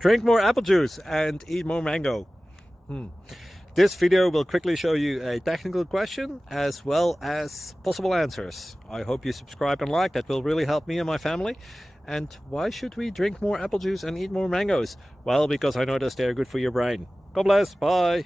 Drink more apple juice and eat more mango. This video will quickly show you a technical question as well as possible answers. I hope you subscribe and like, that will really help me and my family. And why should we drink more apple juice and eat more mangoes? Well, because I noticed they're good for your brain. God bless, bye!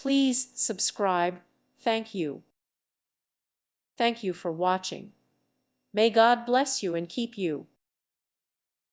Please subscribe. Thank you. Thank you for watching. May God bless you and keep you.